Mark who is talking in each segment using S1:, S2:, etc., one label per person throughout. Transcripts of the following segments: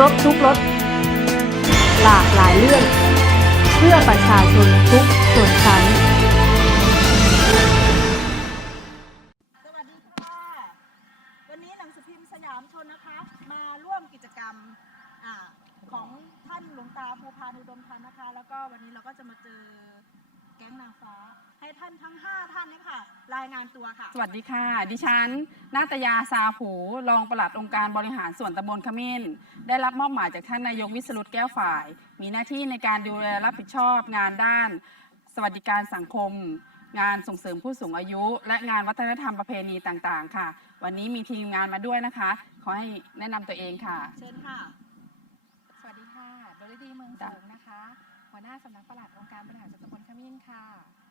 S1: ครบทุกรสหลากหลายเรื่อง เพื่อประชาชนทุกส่วนชั้น
S2: สวัสดีค่ะ วันนี้หนังสือพิมพ์สยามชนนะคะ มาร่วมกิจกรรมอาของท่านหลวงตาภูพานอุดมพันธ์นะคะ แล้วก็วันนี้เราก็จะมาเจอ แก๊งนางฟ้า ให้ท่านทั้ง 5 ท่านเนี่ยค่ะ รายงานตัวค่ะ
S3: สวัสดีค่ะ ดิฉันนาตยาซาผูรองปลัดองค์การบริหารส่วนตำบลขมิ้น ได้รับมอบหมายจากท่านนายกวิสรุตแก้วฝ่าย มีหน้าที่ในการดูแลรับผิดชอบงานด้าน สวัสดิการสังคม งานส่งเสริมผู้สูงอายุ และงานวัฒนธรรมประเพณีต่างๆ ค่ะ วันนี้มีทีมงานมาด้วยนะคะ ขอให้แนะนำตัวเองค่ะ
S2: เชิญค่ะ
S4: สวัสดีค่ะดลดีเมืองสูงนะคะ หัวหน้าสำนักปลัดองค์การบริหารส่วนตำบลขมิ้นค่ะ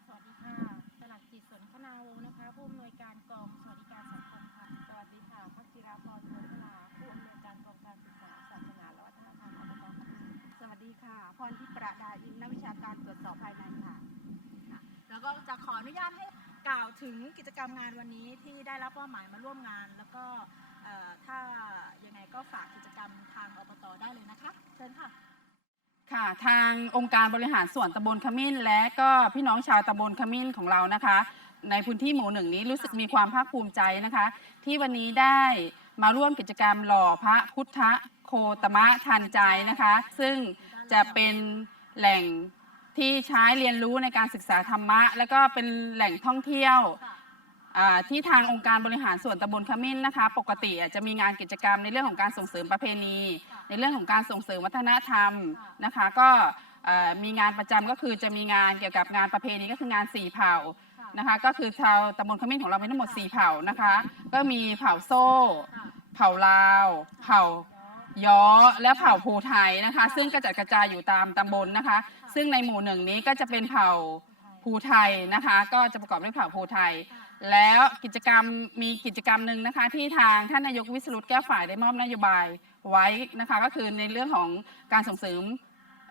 S5: สวัสดีค่ะสลัดจิตสนพนาวงศ์นะคะ ผู้อำนวยการกองสวัสดิการสังคมค่ะ สวัสดีค่ะพักจิราพรโพธลาผู้อำนวยการกองการศึกษาศาสนาและวัฒนธรรมอบตขมิ้นสวัสดีค่ะ พรทิประดาอินนักวิชาการตรวจสอบภายในค่ะ
S2: แล้วก็จะขออนุญาตให้กล่าวถึงกิจกรรมงานวันนี้ที่ได้รับมอบหมายมาร่วมงาน แล้วก็เอ่อถ้ายังไงก็ฝากกิจกรรมทางอบตได้เลยนะคะเชิญค่ะ
S3: ค่ะ ทางองค์การบริหารส่วนตำบลขมิ้น และก็พี่น้องชาวตำบลขมิ้นของเรานะคะ ในพื้นที่หมู่หนึ่งนี้รู้สึกมีความภาคภูมิใจนะคะ ที่วันนี้ได้มาร่วมกิจกรรมหล่อพระพุทธโคตมะทันใจนะคะ ซึ่งจะเป็นแหล่งที่ใช้เรียนรู้ในการศึกษาธรรมะ แล้วก็เป็นแหล่งท่องเที่ยว ที่ทางองค์การบริหารส่วนตำบลขมิ้นนะคะ ปกติจะมีงานกิจกรรมในเรื่องของการส่งเสริมประเพณี ในเรื่องของการส่งเสริมวัฒนธรรมนะคะ ก็มีงานประจำก็คือจะมีงานเกี่ยวกับงานประเพณีก็คืองานสี่เผ่านะคะ ก็คือชาวตำบลขมิ้นของเรามีทั้งหมดสี่เผ่านะคะ ก็มีเผ่าโซ่ เผ่าลาว เผ่าย้อและเผ่าภูไทยนะคะ ซึ่งกระจัดกระจายอยู่ตามตำบลนะคะ ซึ่งในหมู่หนึ่งนี้ก็จะเป็นเผ่าภูไทยนะคะ ก็จะประกอบด้วยเผ่าภูไทย แล้วกิจกรรมมีกิจกรรมหนึ่งนะคะ ที่ทางท่านนายกวิสรุตแก้วฝ่ายได้มอบนโยบายไว้นะคะก็คือในเรื่องของการส่งเสริม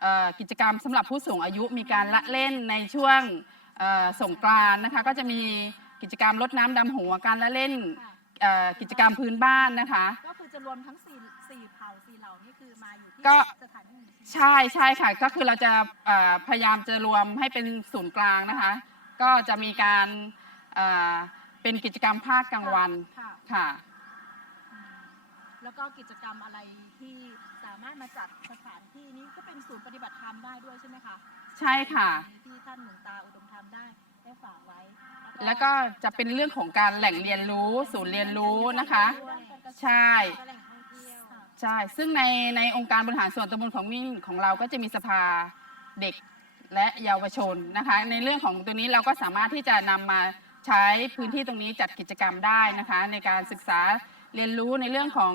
S3: เอ่อกิจกรรมสำหรับผู้สูงอายุมีการละเล่นในช่วงเอ่อสงกรานต์นะคะก็จะมีกิจกรรมรดน้ำดำหัวการละเล่น
S2: ค่ะ
S3: เอ่อกิจกรรมพื้นบ้านนะคะ
S2: ก็คือจะรวมทั้งสี่สี่เผ่าสี่เหล่านี่คือมาอยู่ที่
S3: ก็
S2: สถานที่นี้
S3: ใช่ใช่ค่ะก็คือเราจะเอ่อพยายามจะรวมให้เป็นศูนย์กลางนะคะ ก็จะมีการเอ่อเป็นกิจกรรมภาคกลางวัน
S2: ค่ะ
S3: ค่ะ
S2: อืมแล้วก็กิจกรรมอะไรที่สามารถมาจัดสถานที่นี้ก็เป็นศูนย์ปฏิบัติธรรมได้ด้วยใช่ไหมคะ
S3: ใช่ค่ะ
S2: ที่ท่านหลวงตาอุดมธรรมได้ได้ฝากไว้
S3: แล้วก็จะเป็นเรื่องของการแหล่งเรียนรู้ ศูนย์เรียนรู้นะคะ ใช่
S5: แหล่งท่องเที่ยว
S3: ใช่ ซึ่งในในองค์การบริหารส่วนตำบลของมิ่งของเราก็จะมีสภาเด็กและเยาวชนนะคะ ในเรื่องของตัวนี้เราก็สามารถที่จะนำมา ใช้พื้นที่ตรงนี้จัดกิจกรรมได้นะคะ ในการศึกษาเรียนรู้ในเรื่องของ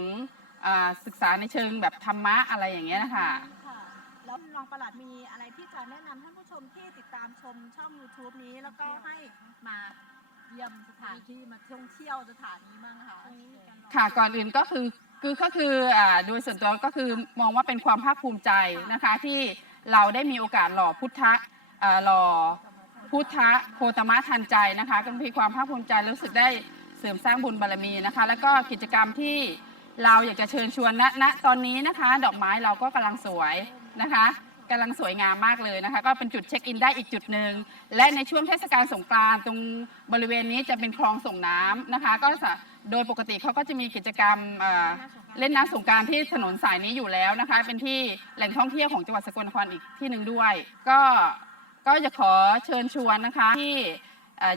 S3: อาศึกษาในเชิงแบบธรรมะอะไรอย่างเงี้ยนะคะ
S2: ค่ะแล้วรองประหลัดมีอะไรที่จะแนะนำท่านผู้ชมที่ติดตามชมช่อง YouTube นี้แล้วก็ให้มาเยี่ยมสถานที่มาท่องเที่ยวสถานนี้บ้างคะ
S3: ค่ะก่อนอื่นก็คือคือก็คืออ่าโดยส่วนตัวก็คือมองว่าเป็นความภาคภูมิใจนะคะที่เราได้มีโอกาสหล่อพุทธะอ่าหล่อ พุทธะโคตมะทันใจนะคะก็มีความภาคภูมิใจรู้สึกได้เสริมสร้างบุญบารมีนะคะ แล้วก็กิจกรรมที่เราอยากจะเชิญชวนณณตอนนี้นะคะ ดอกไม้เราก็กำลังสวยนะคะกำลังสวยงามมากเลยนะคะ ก็เป็นจุดเช็คอินได้อีกจุดหนึ่งและในช่วงเทศกาลสงกรานต์ตรงบริเวณนี้จะเป็นคลองส่งน้ำนะคะ ก็โดยปกติเขาก็จะมีกิจกรรมเเล่นน้ำสงกรารที่ถนนสายนี้อยู่แล้วนะคะ เป็นที่แหล่งท่องเที่ยวของจังหวัดสกลนครอีกที่หนึ่งด้วย ก็ ก็จะขอเชิญชวนนะคะที่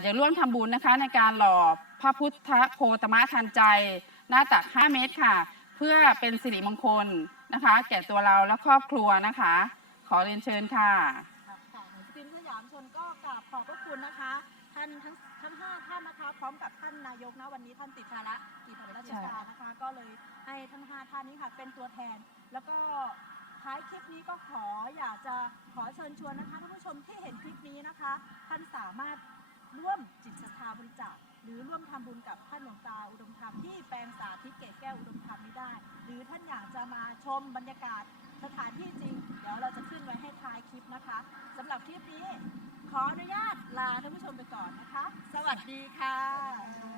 S3: จะร่วมทำบุญนะคะในการหล่อพระพุทธโคตมะทันใจ หน้าตัก 5 เมตรค่ะ เพื่อเป็นสิริมงคลนะคะ แก่ตัวเราและครอบครัวนะคะ ขอเรียนเชิญค่ะ
S2: ค่ะค่ะหนังสือพิมสยามชนก็กราบขอบพระคุณนะคะ ท่านทั้งทั้งห้าท่านนะคะ พร้อมกับท่านนายกนะวันนี้ท่านติดภาระกิจราชการนะคะ ก็เลยให้ทั้งห้าท่านนี้ค่ะเป็นตัวแทนแล้วก็ ท้ายคลิปนี้ก็ขออยากจะขอเชิญชวนนะคะท่านผู้ชมที่เห็นคลิปนี้นะคะท่านสามารถร่วมจิตศรัทธาบริจาคหรือร่วมทำบุญกับท่านหลวงตาอุดมธรรมที่แปลงสาธิตเกตแก้วอุดมธรรมนี้ได้ หรือท่านอยากจะมาชมบรรยากาศสถานที่จริง เดี๋ยวเราจะขึ้นไว้ให้ท้ายคลิปนะคะสำหรับคลิปนี้ ขออนุญาตลาท่านผู้ชมไปก่อนนะคะ สวัสดีค่ะ